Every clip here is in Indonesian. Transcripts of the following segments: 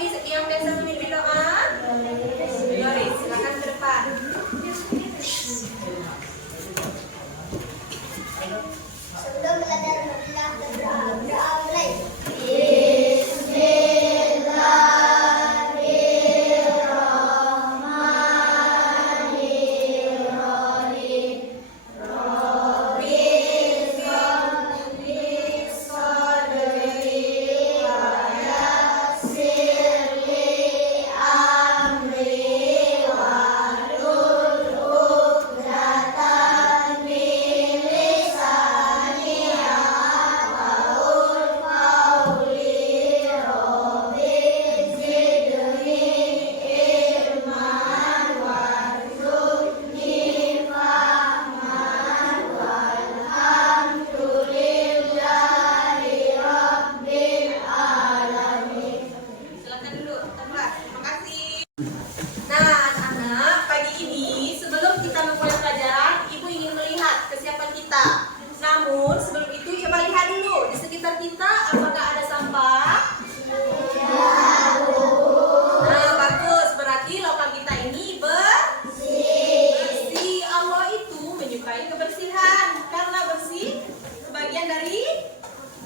yang biasa memimpin doa? Doris, silakan ke depan. Sebelum belajar berdoa mulai. Namun sebelum itu coba lihat dulu di sekitar kita apakah ada sampah? Nah, bagus, berarti lokal kita ini bersih. Allah itu menyukai kebersihan karena bersih sebagian dari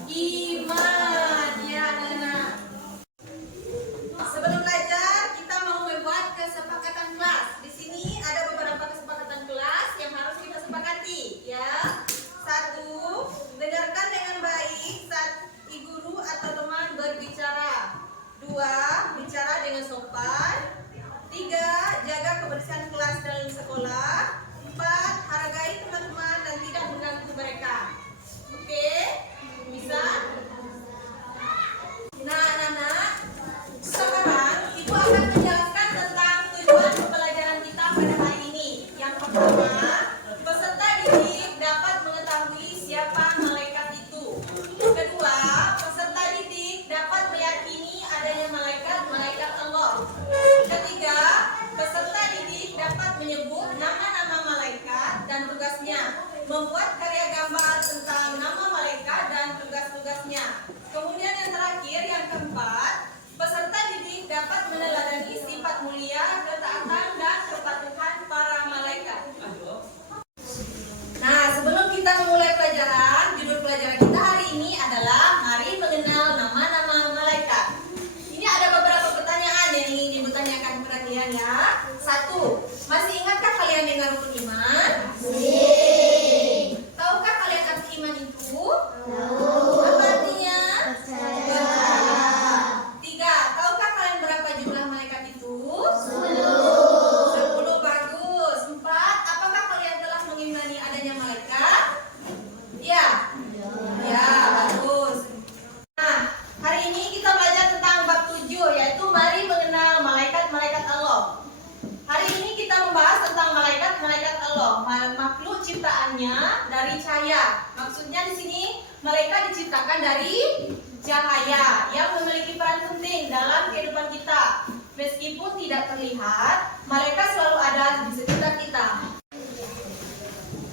iman ya anak-anak. Sebelum belajar kita mau membuat kesepakatan kelas. Di sini ada beberapa kesepakatan kelas yang harus kita sepakati ya. 1. Dengarkan dengan baik saat ibu guru atau teman berbicara. 2. Bicara dengan sopan. 3. Jaga kebersihan kelas dan sekolah. 4. Hargai teman-teman dan tidak mengganggu mereka. Oke? Bisa? Nah, anak-anak, sekarang ibu akan menjelaskan tentang tujuan pembelajaran kita pada hari ini. Yang pertama, peserta didik dapat mengetahui siapa malaikat itu. Kedua, peserta didik dapat meyakini adanya malaikat Allah. Ketiga, peserta didik dapat menyebut nama-nama malaikat dan tugasnya, membuat karya gambar tentang nama malaikat dan tugas-tugasnya. Kemudian yang terakhir, yang keempat, peserta didik dapat meneladani sifat mulia, ketaatan dan kepatuhan para malaikat. Nah, sebelum kita memulai pelajaran, judul pelajaran kita hari ini adalah Mari Mengenal Nama-Nama Malaikat. Ini ada beberapa pertanyaan yang ingin Ibu tanyakan perhatian ya. 1. Masih ingatkah kalian dengan rukun iman? Tahukah kalian arti iman itu? Apa artinya? Percaya. 3. Tahukah kalian berapa jumlah malaikat itu? 10. Bagus. 4. Apakah kalian telah mengimani adanya malaikat? Ya. Ya, bagus. Nah, hari ini kita belajar tentang bab 7, yaitu Mari Mengenal Malaikat-Malaikat Allah. Hari ini kita membahas tentang malaikat-malaikat Allah, makhluk ciptaannya dari cahaya. Maksudnya di sini malaikat diciptakan dari cahaya yang memiliki peran penting dalam kehidupan kita. Meskipun tidak terlihat, malaikat selalu ada di sekitar kita.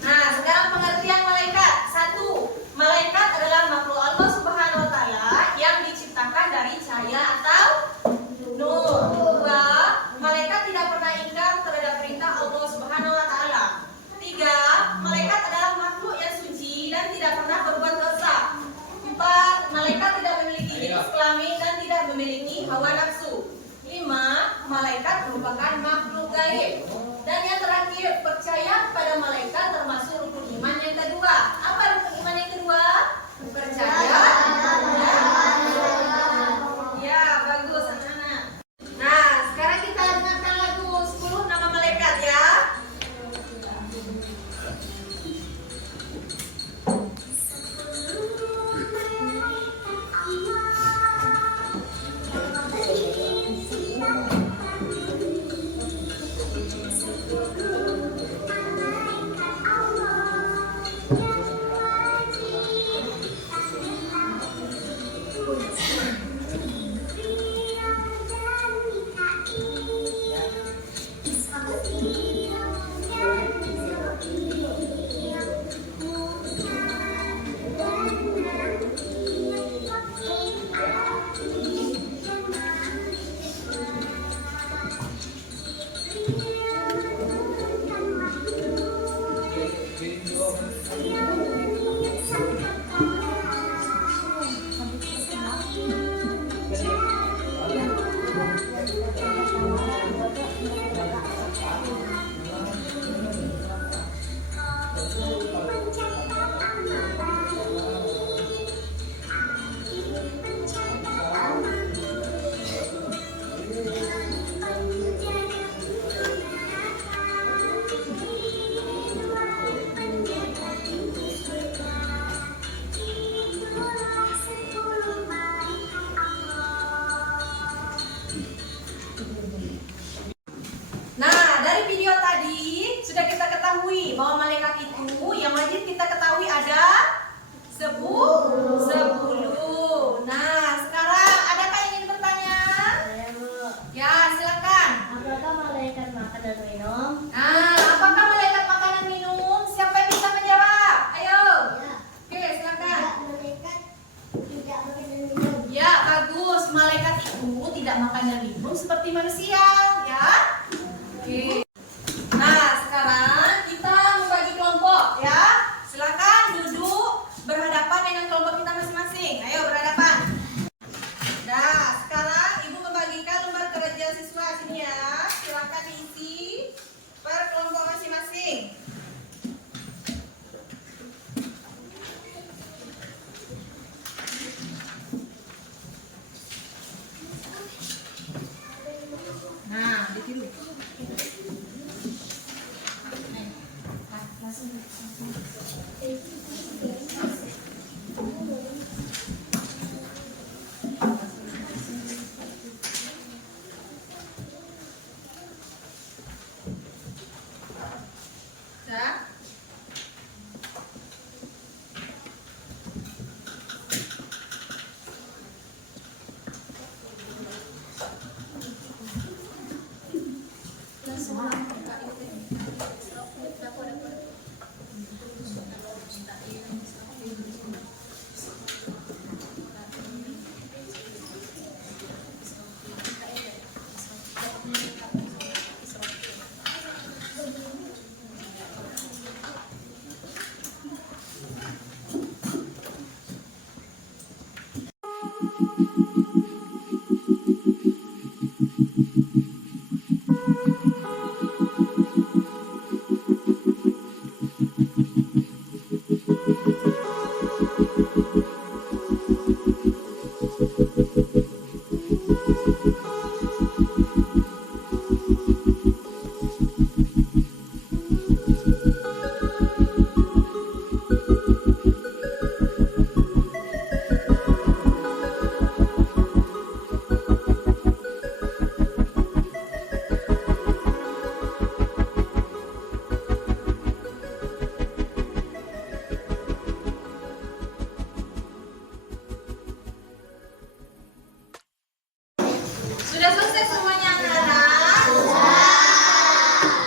Nah, sekarang pengertian malaikat. 1. Malaikat adalah makhluk Allah Subhanahu wa taala yang diciptakan dari cahaya atau nur. 2. Malaikat tidak pernah ingkar terhadap perintah Allah Subhanahu wa taala. 3. Malaikat adalah makhluk yang suci dan tidak pernah berbuat dosa. 4. Malaikat tidak memiliki jenis kelamin dan tidak memiliki hawa nafsu. 5. Malaikat merupakan makhluk gaib. Dan yang terakhir, percaya pada malaikat termasuk rukun iman yang kedua. Apa rukun iman yang kedua? Percaya. Ya, bagus anak-anak. Nah, sekarang kita dengarkan lagu 10 nama malaikat ya. Allah dan minum. Nah, apakah malaikat makan dan minum? Siapa yang bisa menjawab? Ayo. Ya. Oke, silakan. Tidak, malaikat tidak makan dan minum. Ya, bagus. Malaikat itu tidak makan dan minum seperti manusia, ya. Oke. Nah, sekarang kita membagi kelompok, ya. Silakan duduk berhadapan dengan kelompok kita masing-masing. Ayo berhadapan. Nah, sekarang Ibu membagikan lembar kerja siswa sini ya. Silakan diisi per kelompok masing-masing. Nah, ditiru. Ya. Sudah selesai semuanya anak-anak?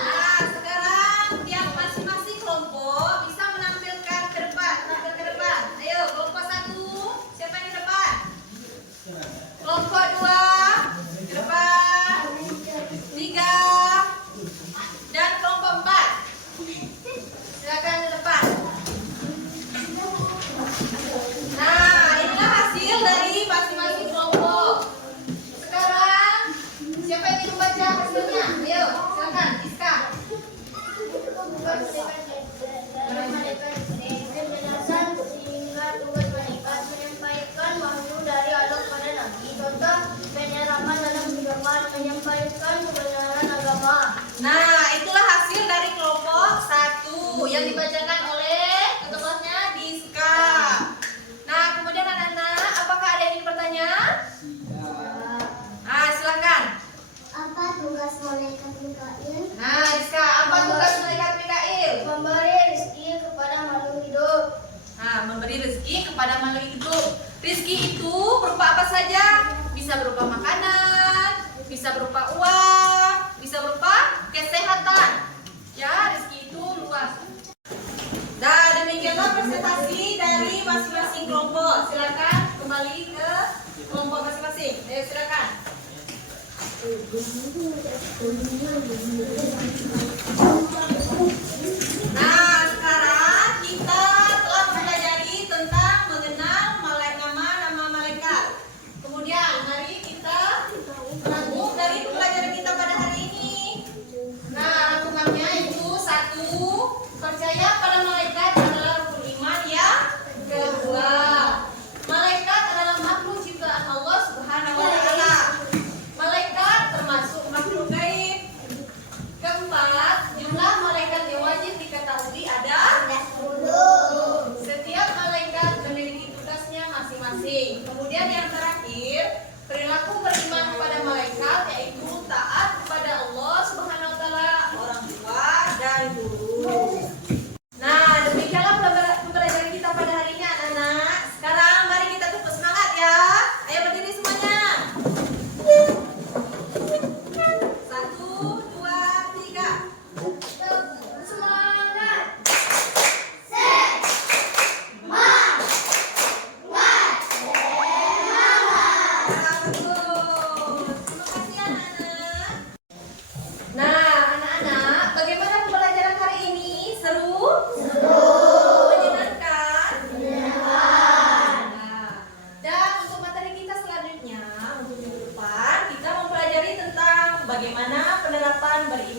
Nah, sekarang tiap masing-masing kelompok bisa menampilkan ke depan, tampil ke depan. Ayo, kelompok 1, siapa yang di depan? Kelompok 2, ke depan. 3, dan kelompok 4. Silakan ke depan. Nah, inilah hasil dari masing-masing kelompok. Sekarang siapa yang ingin membaca hasilnya? Ayo, silakan, Iska. Penjelasan sehingga tugas malaikat menyampaikan wahyu dari Allah pada Nabi. Contoh penyerapan dalam kehidupan menyampaikan kebenaran agama. Nah, itulah hasil dari kelompok 1 yang dibacakan oleh ketuanya Diska. Nah, kemudian anak-anak, apakah ada yang ingin bertanya? Nah, silakan. Apa tugas malaikat Mikail? Nah, Diska, apa tugas malaikat Mikail? Memberi rezeki kepada makhluk hidup. Nah, memberi rezeki kepada makhluk hidup. Rezeki itu berupa apa saja? Bisa berupa makanan, bisa berupa uang, bisa berupa kesehatan. Ya, rezeki itu luas. Nah, demikianlah presentasi dari masing-masing kelompok. Silakan kembali ke kelompok masing-masing. Ayo, silakan. Nah, sekarang kita telah mempelajari tentang mengenal nama-nama malaikat. Kemudian, mari kita rangkum dari pembelajaran kita pada hari ini. Nah, rangkumannya itu 1, percaya pada malaikat adalah rukun iman yang kedua. Malaikat adalah makhluk ciptaan Allah Subhanahu wa taala. Malaikat termasuk makhluk gaib. Keempat, jumlah malaikat yang wajib diketahui akan beribadah